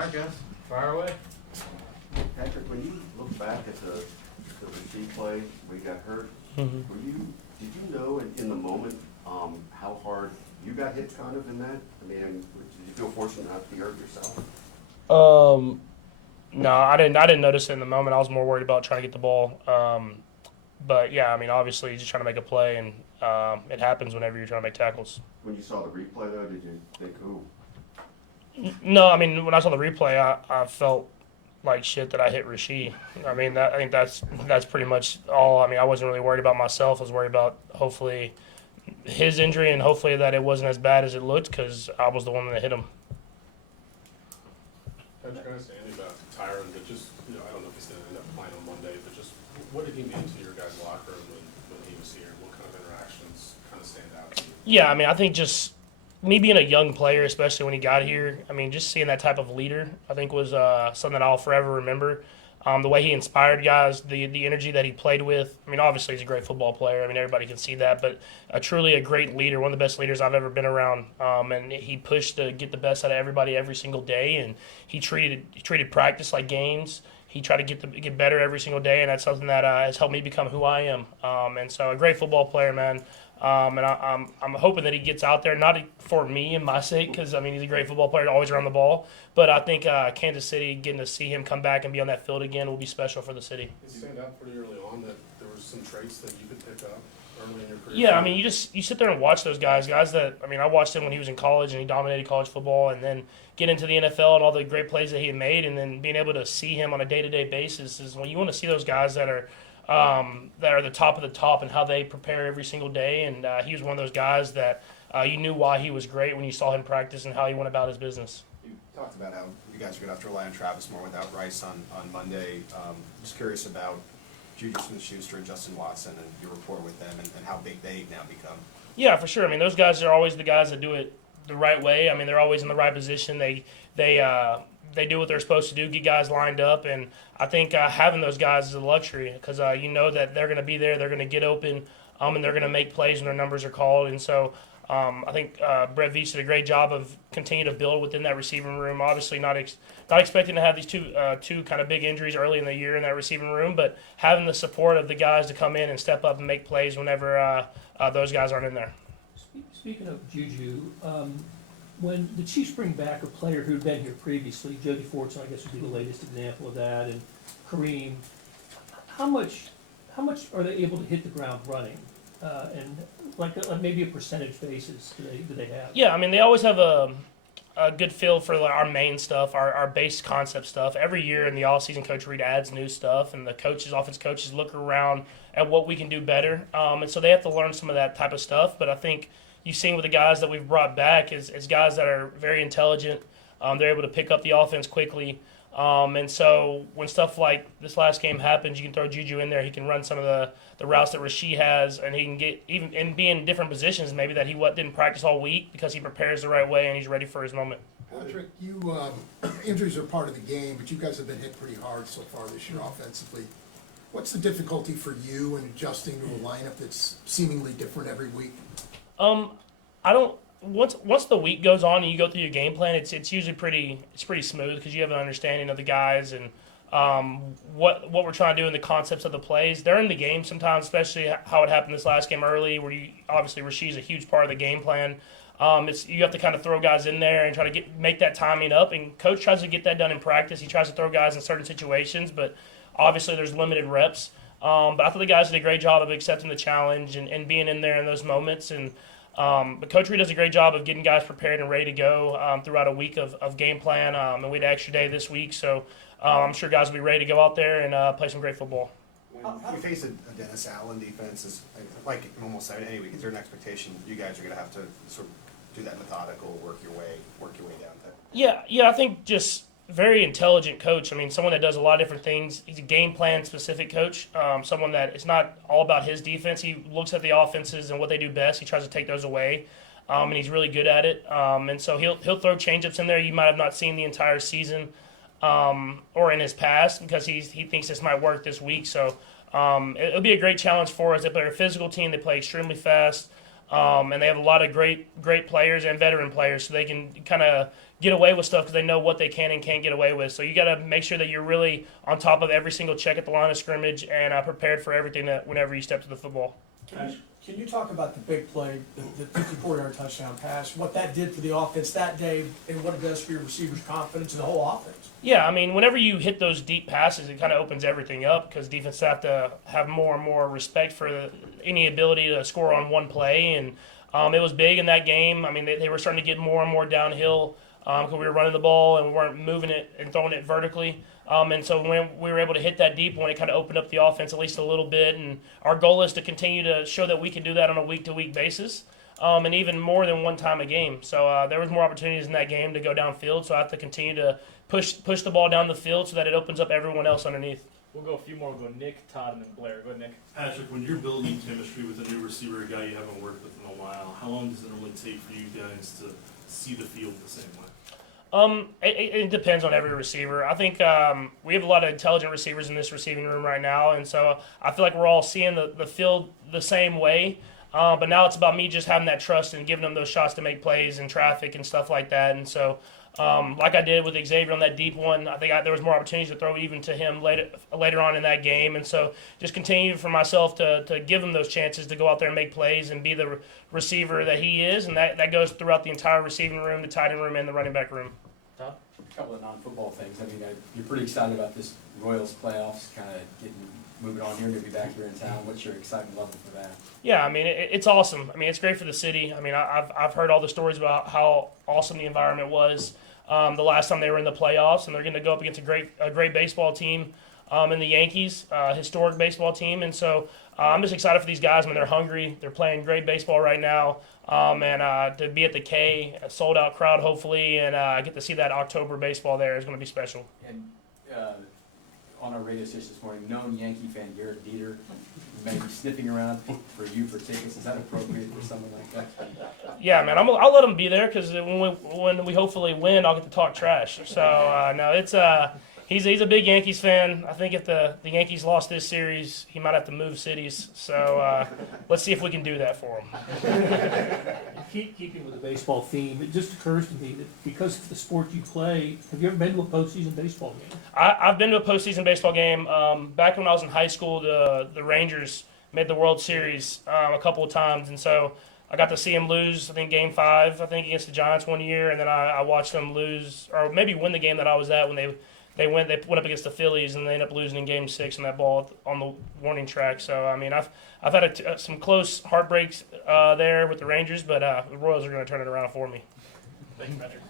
right, guys, fire away. Patrick, when you look back at the Rasheed play where you got hurt, Mm-hmm. did you know in the moment how hard you got hit kind of in that? I mean, did you feel fortunate not to be hurt yourself? No, I didn't notice it in the moment. I was more worried about trying to get the ball. But yeah, I mean, obviously, just trying to make a play, and it happens whenever you're trying to make tackles. When you saw the replay, though, did you think, ooh? No, I mean, when I saw the replay, I felt like shit that I hit Rasheed. I mean, I think that's pretty much all. I mean, I wasn't really worried about myself. I was worried about hopefully his injury and hopefully that it wasn't as bad as it looked because I was the one that hit him. Patrick, can I ask Andy about Tyrann, but just, I don't know if he's going to end up playing on Monday, but just what did he mean to your guys' locker room when he was here? What kind of interactions kind of stand out to you? Yeah, I mean, I think just me being a young player, especially when he got here, I mean, just seeing that type of leader, I think was something that I'll forever remember. The way he inspired guys, the energy that he played with. I mean, obviously he's a great football player. I mean, everybody can see that, but truly a great leader, one of the best leaders I've ever been around. And he pushed to get the best out of everybody every single day, and he treated practice like games. He tried to get better every single day, and that's something that has helped me become who I am. And so a great football player, man. And I'm hoping that he gets out there, not for me and my sake, because, I mean, he's a great football player, always around the ball. But I think Kansas City, getting to see him come back and be on that field again will be special for the city. Did it stand out pretty early on that there was some traits that you could pick up early in your career? Yeah, I mean, you sit there and watch those guys that, I mean, I watched him when he was in college and he dominated college football, and then get into the NFL and all the great plays that he had made, and then being able to see him on a day-to-day basis is when you want to see those guys that are the top of the top and how they prepare every single day. And he was one of those guys that you knew why he was great when you saw him practice and how he went about his business. You talked about how you guys are going to have to rely on Travis more without Rice on Monday. Just curious about Juju Smith-Schuster and Justin Watson and your rapport with them and how big they now become. Yeah, for sure. I mean, those guys are always the guys that do it the right way. I mean, they're always in the right position. They do what they're supposed to do, get guys lined up, and I think having those guys is a luxury because you know that they're going to be there, they're going to get open, and they're going to make plays when their numbers are called. And so I think Brett Veach did a great job of continuing to build within that receiving room. Obviously, not expecting to have these two kind of big injuries early in the year in that receiving room, but having the support of the guys to come in and step up and make plays whenever those guys aren't in there. Speaking of Juju, when the Chiefs bring back a player who'd been here previously, Jody Fortson, I guess would be the latest example of that, and Kareem, how much are they able to hit the ground running? And like maybe a percentage basis do they have? Yeah, I mean, they always have a good feel for our main stuff, our base concept stuff. Every year in the offseason, Coach Reed adds new stuff, and the offense coaches look around at what we can do better. And so they have to learn some of that type of stuff. But I think you've seen with the guys that we've brought back is guys that are very intelligent. They're able to pick up the offense quickly. And so when stuff like this last game happens, you can throw Juju in there. He can run some of the routes that Rasheed has, and he can get even and be in different positions maybe that he didn't practice all week because he prepares the right way and he's ready for his moment. Patrick, injuries are part of the game, but you guys have been hit pretty hard so far this year offensively. What's the difficulty for you in adjusting to a lineup that's seemingly different every week? I don't. Once the week goes on and you go through your game plan, it's usually pretty smooth because you have an understanding of the guys and what we're trying to do and the concepts of the plays. They're in the game sometimes, especially how it happened this last game early, where obviously Rasheed's a huge part of the game plan. You have to kind of throw guys in there and try to make that timing up. And coach tries to get that done in practice. He tries to throw guys in certain situations, but obviously there's limited reps. But I thought the guys did a great job of accepting the challenge and being in there in those moments. And but Coach Reed does a great job of getting guys prepared and ready to go throughout a week of game plan. And we had an extra day this week, so I'm sure guys will be ready to go out there and play some great football. When you face a Dennis Allen defense, is like almost any week, is there an expectation you guys are going to have to sort of do that methodical, work your way down there? Yeah, I think just very intelligent coach. I mean, someone that does a lot of different things. He's a game plan specific coach. Someone that it's not all about his defense. He looks at the offenses and what they do best. He tries to take those away, and he's really good at it. And so he'll throw changeups in there you might have not seen the entire season or in his past because he thinks this might work this week. So it'll be a great challenge for us. They're a physical team. They play extremely fast. And they have a lot of great players and veteran players, so they can kind of get away with stuff because they know what they can and can't get away with. So you got to make sure that you're really on top of every single check at the line of scrimmage and prepared for everything that whenever you step to the football. Can you talk about the big play, the 54-yard touchdown pass, what that did for the offense that day, and what it does for your receivers' confidence and the whole offense? Yeah, I mean, whenever you hit those deep passes, it kind of opens everything up because defense have to have more and more respect for any ability to score on one play. And it was big in that game. I mean, they were starting to get more and more downhill because we were running the ball and we weren't moving it and throwing it vertically. And so when we were able to hit that deep one, it kind of opened up the offense at least a little bit. And our goal is to continue to show that we can do that on a week-to-week basis. And even more than one time a game. So there was more opportunities in that game to go downfield. So I have to continue to push the ball down the field so that it opens up everyone else underneath. We'll go a few more. We'll go Nick, Todd, and then Blair. Go ahead, Nick. Patrick, when you're building chemistry with a new receiver, a guy you haven't worked with in a while, how long does it normally take for you guys to see the field the same way? It depends on every receiver. I think we have a lot of intelligent receivers in this receiving room right now, and so I feel like we're all seeing the field the same way. But now it's about me just having that trust and giving them those shots to make plays in traffic and stuff like that. And so, like I did with Xavier on that deep one, I think there was more opportunities to throw even to him later on in that game. And so just continue for myself to give him those chances to go out there and make plays and be the receiver that he is. And that goes throughout the entire receiving room, the tight end room, and the running back room. Todd? A couple of non-football things. I mean, you're pretty excited about this Royals playoffs, kind of moving on here to be back here in town. What's your excitement level for that? Yeah, I mean, it's awesome. I mean, it's great for the city. I mean, I've heard all the stories about how awesome the environment was the last time they were in the playoffs, and they're going to go up against a great baseball team in the Yankees, historic baseball team. And so I'm just excited for these guys. I mean, they're hungry. They're playing great baseball right now. And to be at the K, a sold-out crowd, hopefully, and get to see that October baseball there is going to be special. And on our radio station this morning, known Yankee fan Garrett Dieter may be sniffing around for tickets. Is that appropriate for someone like that? Yeah, man, I'll let him be there because when we hopefully win, I'll get to talk trash. So no, it's he's a big Yankees fan. I think if the Yankees lost this series, he might have to move cities. So let's see if we can do that for him. Keeping with the baseball theme, it just occurs to me that because of the sport you play, have you ever been to a postseason baseball game? I've been to a postseason baseball game. Back when I was in high school, the Rangers made the World Series a couple of times, and so I got to see them lose, I think, Game 5, against the Giants one year, and then I watched them lose, or maybe win the game that I was at when they went up against the Phillies, and they ended up losing in Game 6 on that ball on the warning track. So, I mean, I've had some close heartbreaks there with the Rangers, but the Royals are going to turn it around for me. Thank you, Patrick.